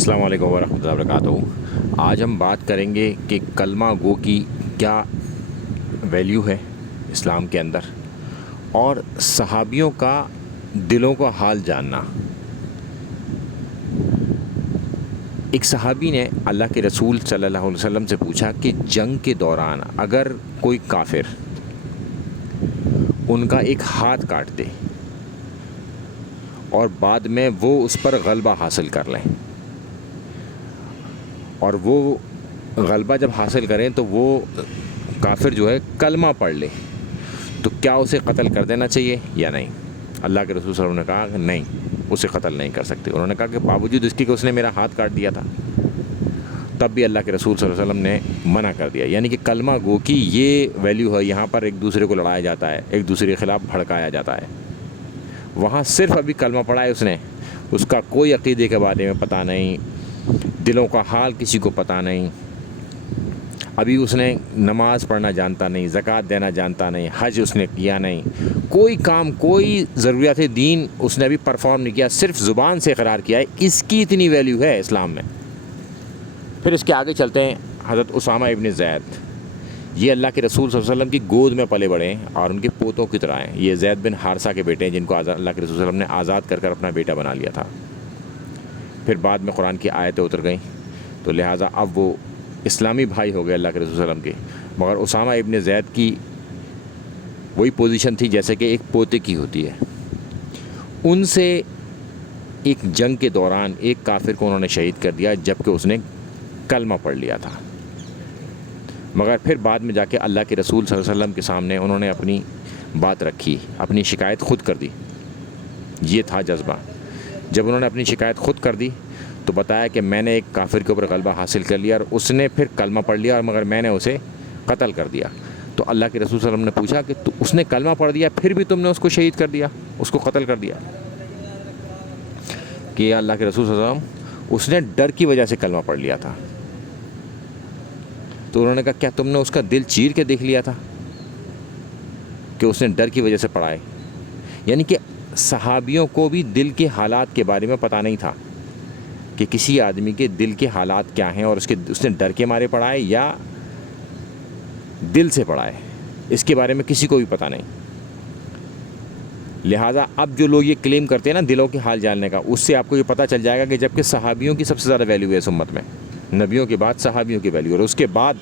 السلام علیکم ورحمۃ اللہ وبرکاتہ۔ آج ہم بات کریں گے کہ کلمہ گو کی کیا ویلیو ہے اسلام کے اندر، اور صحابیوں کا دلوں کا حال جاننا۔ ایک صحابی نے اللہ کے رسول صلی اللہ علیہ وسلم سے پوچھا کہ جنگ کے دوران اگر کوئی کافر ان کا ایک ہاتھ کاٹ دے اور بعد میں وہ اس پر غلبہ حاصل کر لیں، اور وہ غلبہ جب حاصل کریں تو وہ کافر جو ہے کلمہ پڑھ لے، تو کیا اسے قتل کر دینا چاہیے یا نہیں؟ اللہ کے رسول صلی اللہ علیہ وسلم نے کہا کہ نہیں، اسے قتل نہیں کر سکتے۔ انہوں نے کہا کہ باوجود اس کے کہ اس نے میرا ہاتھ کاٹ دیا تھا، تب بھی اللہ کے رسول صلی اللہ علیہ وسلم نے منع کر دیا۔ یعنی کہ کلمہ گو کی یہ ویلیو ہے، یہاں پر ایک دوسرے کو لڑایا جاتا ہے، ایک دوسرے کے خلاف بھڑکایا جاتا ہے۔ وہاں صرف ابھی کلمہ پڑھا ہے اس کا کوئی عقیدے کے بارے میں پتہ نہیں، دلوں کا حال کسی کو پتہ نہیں، ابھی اس نے نماز پڑھنا جانتا نہیں، زکوٰۃ دینا جانتا نہیں، حج اس نے کیا نہیں، کوئی کام، کوئی ضروریات دین اس نے ابھی پرفارم نہیں کیا، صرف زبان سے اقرار کیا ہے، اس کی اتنی ویلیو ہے اسلام میں۔ پھر اس کے آگے چلتے ہیں، حضرت اسامہ ابن زید، یہ اللہ کے رسول صلی اللہ علیہ وسلم کی گود میں پلے بڑے ہیں اور ان کے پوتوں کی طرح ہیں۔ یہ زید بن حارثہ کے بیٹے ہیں، جن کو اللہ کے رسول صلی اللہ علیہ وسلم نے آزاد کر اپنا بیٹا بنا لیا تھا۔ پھر بعد میں قرآن کی آیتیں اتر گئیں، تو لہٰذا اب وہ اسلامی بھائی ہو گئے اللہ کے رسول صلی اللہ علیہ وسلم کے۔ مگر اسامہ ابن زید کی وہی پوزیشن تھی جیسے کہ ایک پوتے کی ہوتی ہے۔ ان سے ایک جنگ کے دوران ایک کافر کو انہوں نے شہید کر دیا، جبکہ اس نے کلمہ پڑھ لیا تھا۔ مگر پھر بعد میں جا کے اللہ کے رسول صلی اللہ علیہ وسلم کے سامنے انہوں نے اپنی بات رکھی، اپنی شکایت خود کر دی۔ یہ تھا جذبہ۔ جب انہوں نے اپنی شکایت خود کر دی تو بتایا کہ میں نے ایک کافر کے اوپر غلبہ حاصل کر لیا، اور اس نے پھر کلمہ پڑھ لیا، اور مگر میں نے اسے قتل کر دیا۔ تو اللہ کے رسول صلی اللہ علیہ وسلم نے پوچھا کہ اس نے کلمہ پڑھ دیا پھر بھی تم نے اس کو شہید کر دیا، اس کو قتل کر دیا؟ کہ اللہ کے رسول صلی اللہ علیہ وسلم، اس نے ڈر کی وجہ سے کلمہ پڑھ لیا تھا۔ تو انہوں نے کہا کیا تم نے اس کا دل چیر کے دیکھ لیا تھا کہ اس نے ڈر کی وجہ سے پڑھا ہے؟ یعنی کہ صحابیوں کو بھی دل کے حالات کے بارے میں پتہ نہیں تھا کہ کسی آدمی کے دل کے حالات کیا ہیں، اور اس نے ڈر کے مارے پڑھا ہے یا دل سے پڑھا ہے، اس کے بارے میں کسی کو بھی پتہ نہیں۔ لہٰذا اب جو لوگ یہ کلیم کرتے ہیں نا دلوں کے حال جاننے کا، اس سے آپ کو یہ پتہ چل جائے گا کہ جبکہ صحابیوں کی سب سے زیادہ ویلیو ہے اس امت میں، نبیوں کے بعد صحابیوں کی ویلیو، اور اس کے بعد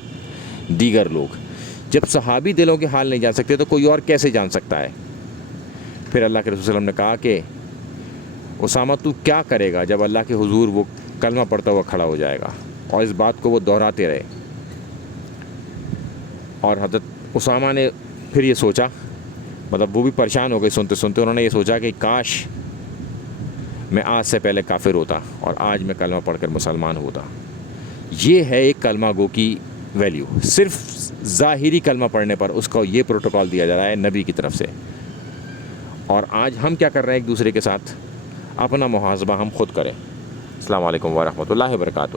دیگر لوگ۔ جب صحابی دلوں کے حال نہیں جان سکتے تو کوئی اور کیسے جان سکتا ہے؟ پھر اللہ کے رسول صلی اللہ علیہ وسلم نے کہا کہ اسامہ تو کیا کرے گا جب اللہ کے حضور وہ کلمہ پڑھتا ہوا کھڑا ہو جائے گا؟ اور اس بات کو وہ دہراتے رہے، اور حضرت اسامہ نے پھر یہ سوچا، مطلب وہ بھی پریشان ہو گئے سنتے سنتے، انہوں نے یہ سوچا کہ کاش میں آج سے پہلے کافر ہوتا اور آج میں کلمہ پڑھ کر مسلمان ہوتا۔ یہ ہے ایک کلمہ گو کی ویلیو۔ صرف ظاہری کلمہ پڑھنے پر اس کو یہ پروٹوکول دیا جا رہا ہے نبی کی طرف سے، اور آج ہم کیا کر رہے ہیں ایک دوسرے کے ساتھ؟ اپنا محاسبہ ہم خود کریں۔ السلام علیکم ورحمۃ اللہ وبرکاتہ۔